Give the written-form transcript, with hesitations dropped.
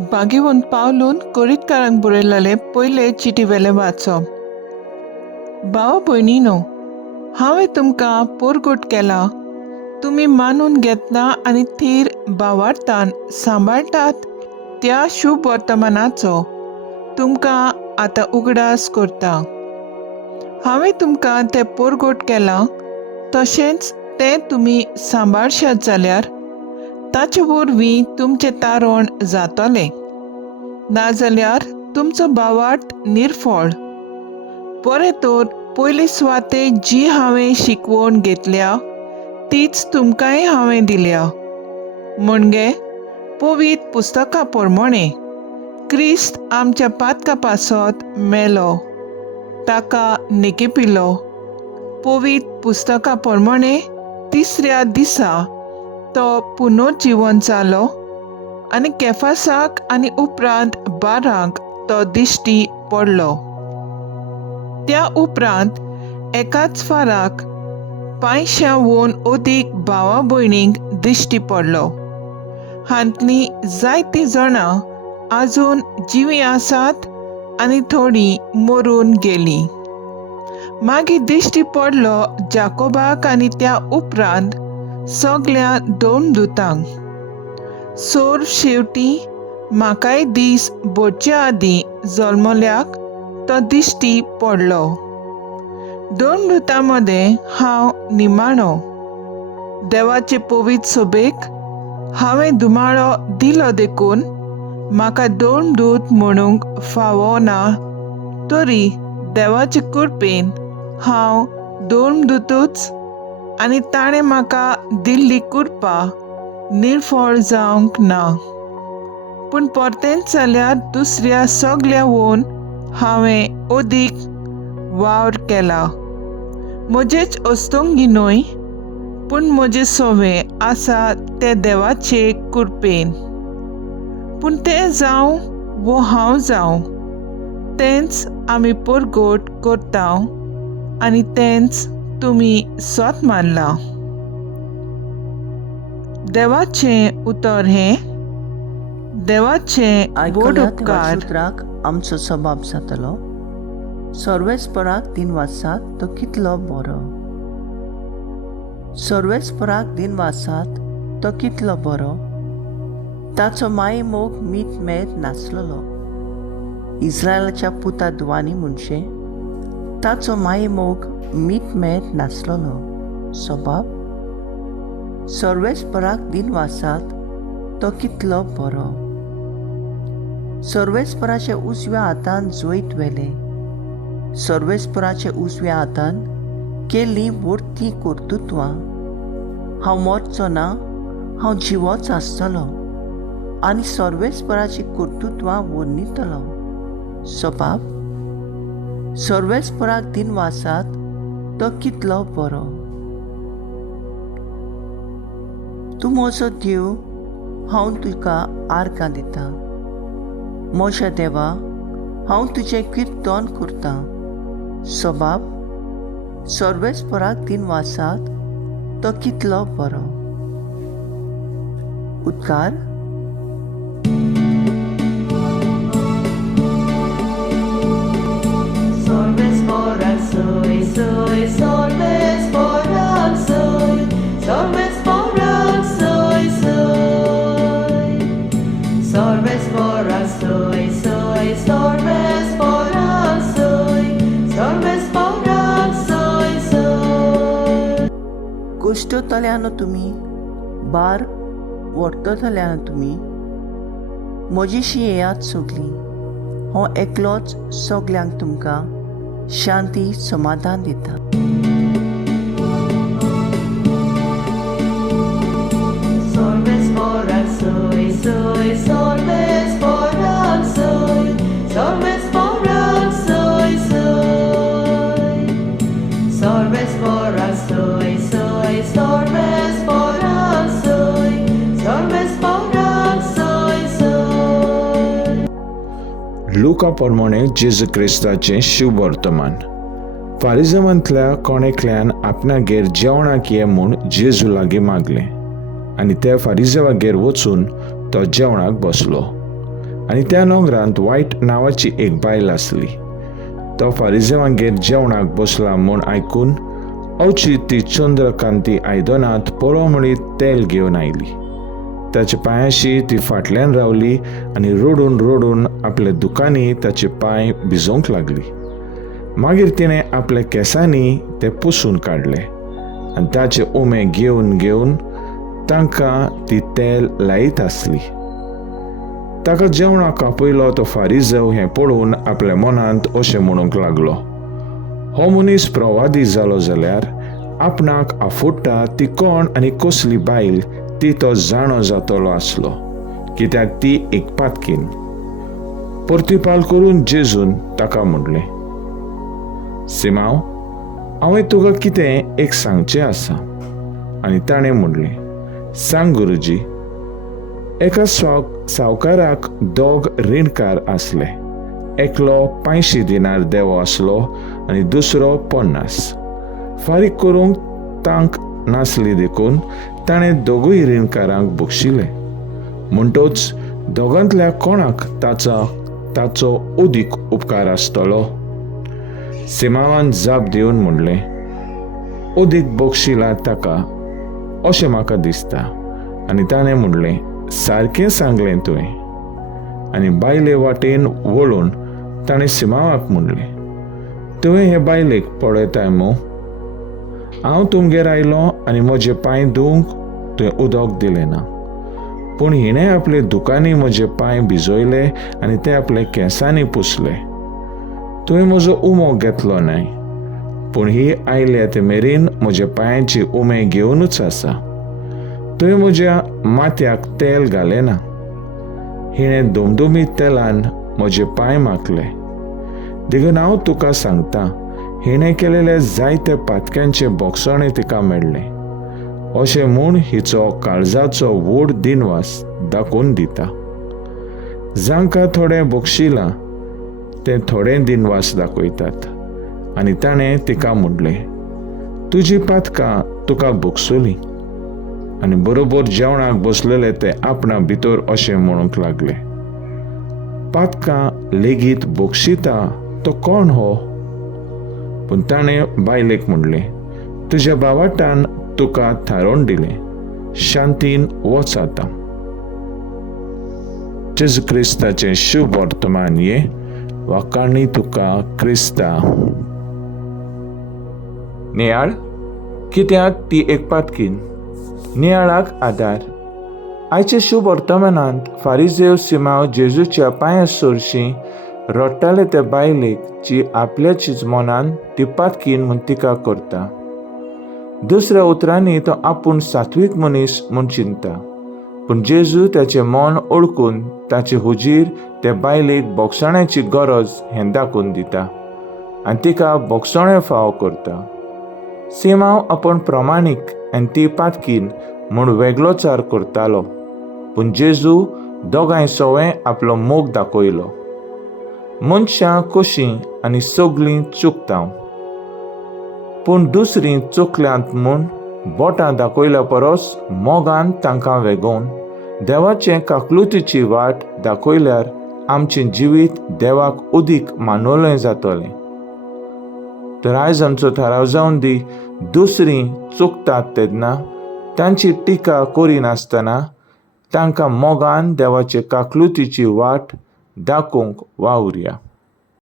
बागेवन पावलून कोरीतकारांक बरयलेले पयले चिटीवेले वाचप. भावा भयणीनो, हांवें तुमकां पोरगोट केला. तुमी मानून घेतना आनी थीर भावार्थान सांबाळटात त्या शुभ वर्तमानाचो तुमकां आतां उगडास करता. हांवें तुमकां तें पोरगोट केलां, तशेंच तें तुमी सांबाळशात जाल्यार ताचे वरवीं तुमचें तारण जातलें. नाजाल्यार तुमचो भावार्थ निर्फळ. बरें तर पयली सुवाते जी हांवें शिकवण घेतल्या तीच तुमकांय हांवें दिल्या. म्हणजे पवित्र पुस्तका प्रमाणे क्रिस्त आमच्या पातका पासत मेलो, ताका निकिपिलो. पवित्र पुस्तका प्रमाणे तिसऱ्या दिसा तो पुनर्जीवन जालो आनी केफासाक आनी उपरांत 12 तो दिश्टी पडलो. त्या उपरांत एकाच फाराक 500 अदीक भावा भयणींक दिश्टी पडलो. हांतलीं जायतीं जाणां आजून जिवी आसात आनी थोडीं मरून गेलीं. मागीर दिश्टी पडलो जाकोबाक आनी त्या उपरांत सगल्या 2 दुतांक. सोर शेवटी म्हाकाय दीस भटचे आदीं जल्मल्याक तो दिश्टी पडलो. 2 दुतां मदें हांव निमाणो. देवाचे पवित्र सभेक हांवें दुमाळो दिलो देखून म्हाका 2 दूत म्हणूंक फावो ना, तरी देवाचे कृपेन हांव 2 दूतच आनी ताणें म्हाका दिल्ली कृपा निर्फळ जावंक ना. पूण परतेंच जाल्यार दुसऱ्या सगल्यावन हांवें अदीक वावर केला. म्हजेच अस्तंगी न्हय, पूण म्हजे सवे आसा ते देवाचे कृपेन. पूण तें जावं वो हांव जावं, तेंच आमी परगोट करता आनी तेंच तुमी स्वत मानलां. देवाचें उतर हें, देवाचें व्हड उपकार. उतराक आमचो सबाब जातलो. सर्वेस्पराक दिनवासात तो कितलो बरो. सर्वेस्पराक दिनवासात तो कितलो बरो. ताचो माय मोग मीठ मेद नासलोलो. इस्रायलाच्या पुता दुवानी म्हणचे ताचो माय मोग मीठ मेद नासलोलो. सबाब सर्वेस्पराक दिनवासात तो कितलो बरो. सर्वेस्पराच्या उजव्या हातान जोयत वेले. सर्वेस्पराच्या उजव्या हातान केल्लीं वर्ती कर्तुत्वां. हांव मरचो ना, हांव जिवोच आसतलो आनी सर्वेस्पराची कर्तुत्वां वर्णितलो. सबाब सर्वेस्पराक दिनवासात तो कितलो बरो. तूं म्हजो देव, हांव तुका आर्गां दितां. म्हज्या देवा, हांव तुजें किर्तन करतां. सबाब सर्वेस्पराक दिनवासात तो कितलो बरो. उद्गार Sorvesporak soy, soy, sorvesporak soy, sorvesporak soy, soy. Sorvesporak soy, soy, sorvesporak soy, sorvesporak soy, soy. गोश्टतल्यान तुमी बार व्हरतल्यान तुमी म्हजीशी येयात सगलीं. हांव एकलोच सगल्यांक तुमकां शांती समाधान दिता. Sorvesporak soy, soy, sorvesporak soy, sorvesporak soy, soy. Sorvesporak soy, soy, sorvesporak soy, sorvesporak soy, soy. लुका प्रमाणे जेजू क्रिस्ताचें शुभ वर्तमान. फारिझांतल्या कोणेकल्यान आपणागेर जेवणाक ये म्हूण जेजू लागीं मागलें आनी त्या फारिझावागेर वचून तो जेवणाक बसलो. आनी त्या नोंगरांत वायट नांवाची एक बायल आसली. तो फारिजेवांगेर जेवणाक बसला म्हूण आयकून अवची ती चंद्रकांती आयदनांत पळोवमणी तेल घेवन आयली. ताच्या पांयाशी ती फाटल्यान रावली आनी रडून रडून आपल्या दुकानी ताचे पांय भिजोवंक लागली. मागीर तिणें आपल्या केंसांनी ते पुसून काडले आनी ताचे उमे घेवन घेवन तांकां ती तेल लायत आसली. ताका जेवणाक आपयलो तो फारिजव हें पळोवन आपल्या मनांत अशें म्हणूंक लागलो, हो मनीस प्रवादी जालो जाल्यार आपणाक आफोडटा ती कोण आनी कसली बायल ती तो जाणो जातलो आसलो, कित्याक ती एक पातकीन. परतीपाल करून जेजून ताका म्हणलें, सिमांव, हांवें तुका कितें एक सांगचें आसा. आनी ताणें म्हणलें, सांग गुरुजी. एका सावकाराक 2 रीणकार आसले. एकलो 500 दिनार देवो आसलो आनी दुसरो 50. फारीक करूंक तांक नासली देखून ताणें दोगूय रीणकारांक बक्षिले. म्हणटच दोगांतल्या कोणाक ताचो उदीक उपकार आसतलो? सिमावान जाप दिवन म्हणलें, उदीक बक्षिला ताका अशें म्हाका दिसता. आनी ताणें म्हणलें, सारकें सांगलें तुवें. आनी बायले वाटेन वळून ताणें सिमावाक म्हणलें, तुवें हे बायलेक पळयताय मू? हांव तुमगेर आयलो आनी म्हजे पांय धुवंक तुवें उदक दिलें ना, पूण हिणें आपले दुकानी म्हजे पांय भिजोयले आनी ते आपले केंसांनी पुसले. तुवें म्हजो उमो घेतलो न्हय, पूण ही आयल्या ते मेरेन म्हज्या पांयाची उमे घेवनूच आसा. तुवें म्हज्या माथ्याक तेल घालें ना. हिणें दुमदुमीत तेलान म्हजे पांय माखले. देखून हांव तुका सांगतां, हिणें केलेले जायते पातक्यांचे बोगसणे तिका मेळ्ळे. अशें म्हूण हिचो काळजाचो व्हड दिनवास दाखोवन दिता. जांकां थोडें बक्षिलां ते थोडें दिनवास दाखयतात. आनी ताणें तिका म्हणलें, तुजी पातकां तुका बक्षुलीं. आनी बरोबर जेवणाक बसलेले ते आपणा भितर अशें म्हणूंक लागले, पातकां लेगीत बक्षिता तो कोण हो? पूण ताणें बायलेक म्हणलें, तुज्या बावाटान तुका थारोवन दिलें, शांतीन वच आतां. जेजू क्रिस्ताचें शुभ वर्तमान ये वाकाणी तुका क्रिस्ता. नियाळ, कित्याक ती एक पातकीन. नियाळाक आदार. आयचे शुभ वर्तमानांत फारिजेव सिमांव जेजूच्या पांया सरशीं रडटाले त्या बायलेक जी आपल्याचीच मनान ती पातकीन म्हूण तिका करता. दुसऱ्या उतरांनी तो आपूण सात्वीक मनीस म्हूण चिंता, पूण जेजू ताचें मन ओळखून ताचे हुजीर ते बायलेक बोगसण्याची गरज हें दाखोवन दिता आनी तिका बोगसणे फाव करता. सिमांव आपूण प्रमाणीक आनी ती पातकीन म्हूण वेगळोचार करतालो, पूण जेजू दोगांय सवें आपलो मोग दाखयलो. मनशां कशीं आनी सगळीं चुकता, पूण दुसरीं चुकल्यांत म्हूण बोटां दाखयल्या परस मोगान तांकां वेगोवन देवाचे काकलुतीची वाट दाखयल्यार आमचें जिवीत देवाक उदीक मानवलें जातलें. तर आयज आमचो थाराव जावन दी, दुसरीं चुकतात तेन्ना तांची टिका करिनासतना तांकां मोगान देवाचे काकलुतीची वाट दाखोवंक वावुरया.